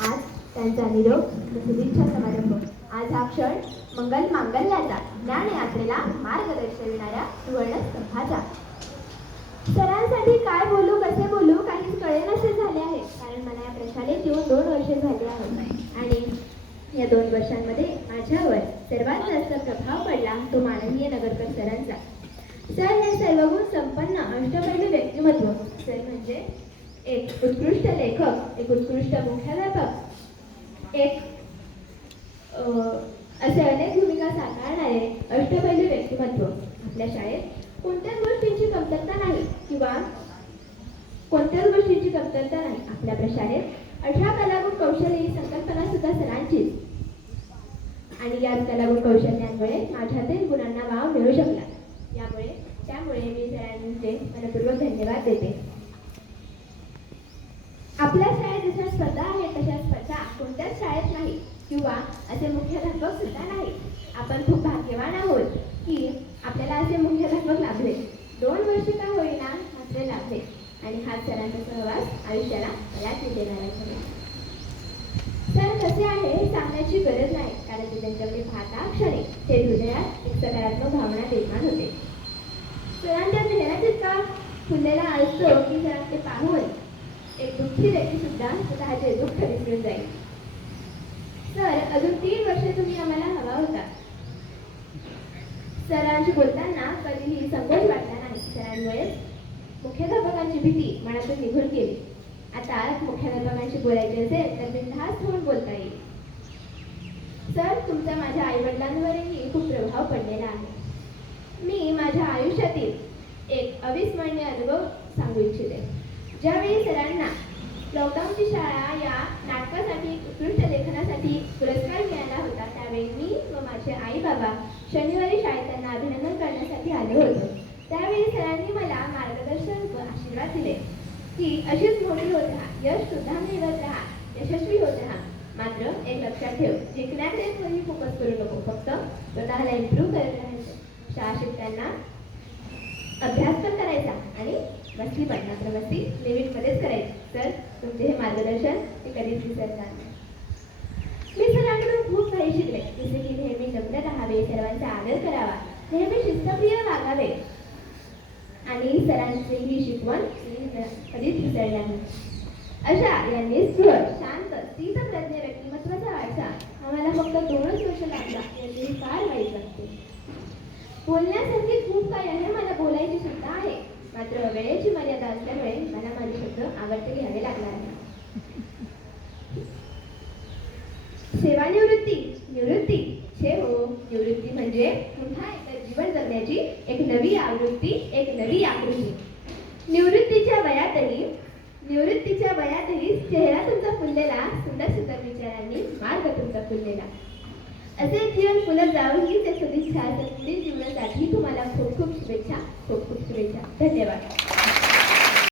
आज त्यांचा निरोप व शुभेच्छा समारंभ. आज हा क्षण मंगल मांगल्याचा, ज्ञानयात्रेला मार्ग दर्शविणाऱ्या सुवर्ण स्तंभाचा. सरांसाठी काय बोलू कसे बोलू काहीच कळेनासे झाले आहे. कारण मला या प्रशालेत येऊन 2 वर्षे झाली आहेत आणि या 2 वर्षांमध्ये माझ्यावर सर्वात जास्त प्रभाव पडला तो माननीय नगरकर सरांचा. सर हे सर्वगुण संपन्न अष्टपैलू व्यक्तिमत्व. सर म्हणजे एक उत्कृष्ट लेखक, एक उत्कृष्ट मुख्याध्यापक, एक असे अनेक भूमिका साकारणारे अष्टपैलू व्यक्तिमत्व. आपल्या शाळेत कोणत्याच गोष्टींची कमतरता नाही किंवा कोणत्याच गोष्टींची कमतरता नाही. आपल्या प्रशालेत 18 कलागुण कौशल्य ही संकल्पना सुद्धा सरांचीच. आणि या कलागुण कौशल्यांमुळे माझ्यातील गुणांना वाव मिळू शकला. त्यामुळे मी सरांचे मनपूर्वक धन्यवाद देते. आपल्या शाळेत जशा स्पर्धा आहेत तशा स्पर्धा कोणत्याच शाळेत नाही किंवा असे मुख्याध्यापक सुद्धा नाही. आपण खूप भाग्यवान आहोत की आपल्याला असे मुख्याध्यापक लाभले. 2 वर्ष का होईना मात्र लाभले आणि हा सरांचा सहवास आयुष्याला बऱ्याच देणारा ठरेल. सर कसे आहे हे सांगण्याची गरज नाही, कारण ते त्यांच्याकडे पाहता क्षणी ते हृदयात एक सकारात्मक भावना निर्माण होते. सरांच्या चेहऱ्यात इतका फुललेला असतो की सरांचे पाहून एक दुःखी व्यक्ती सुद्धा स्वतःचे दुःख विसरून जाईल. सर अजून 3 वर्षे तुम्ही आम्हाला हवा होता. सरांशी बोलताना कधीही संकोच वाटला नाही. सरांमुळे मुख्याध्यापकांची भीती मनातून निघून गेली. आता मुख्याध्यापकांशी बोलायचे असेल तर बिनधास्त होऊन बोलता येईल. सर तुमचा माझ्या आईवडिलांवरही खूप प्रभाव पडलेला आहे. मी माझ्या आयुष्यातील एक अविस्मरणीय अनुभव सांगू इच्छिते. ज्यावेळी सरांना लॉकडाऊनची शाळा या नाटकासाठी उत्कृष्ट लेखनासाठी पुरस्कार मिळाला होता, त्यावेळी मी व माझे आई बाबा शनिवारी शाळेत त्यांना अभिनंदन करण्यासाठी आलो होतो. त्यावेळी सरांनी मला मार्गदर्शन व आशीर्वाद दिले की अशीच मोठी होत राहा, यश सुद्धा मिळवत राहा, यशस्वी होत राहा. मात्र एक लक्षात ठेव, जिंकण्याकडे कोणी फोकस करू नको, फक्त स्वतःला इम्प्रूव्ह करत राहायचं. शाळा शिकताना अभ्यास पण करायचा आणि मस्ती पण मात्र मस्ती लिमिटमध्येच करायची. तर तुमचे हे मार्गदर्शन ते कधीच विसरणार नाही. मी सरांकडून खूप काही शिकले, जसे की नेहमी नम्र राहावे, सर्वांचा आदर करावा, नेहमी शिस्तप्रिय वागावे आणि सरांचे ही शिकवण कधीच विसरणार नाही. अशा या निस्पृह शांत स्थितप्रज्ञ व्यक्तिमत्वाचा वारसा आम्हाला फक्त 2च वर्ष लागला, याची फार वाईट लागते. बोलण्यासाठी खूप काही आहे, मला बोलायची सुद्धा आहे, मात्र वेळेची मर्यादा असल्यामुळे मला माझे शब्द आवडते घ्यावे लागणार आहे. सेवानिवृत्ती निवृत्ती छे हो, निवृत्ती म्हणजे पुन्हा एकदा जीवन जगण्याची एक नवी आवृत्ती, एक नवी आकृती. निवृत्तीच्या वयातही चेहरा तुमचा फुललेला, सुंदर सुंदर विचारांनी मार्ग तुमचा फुललेला. असे जीवन फुलत जावं हीच एक सदिच्छा. पुढील जीवनासाठी तुम्हाला खूप खूप शुभेच्छा, खूप खूप शुभेच्छा. धन्यवाद.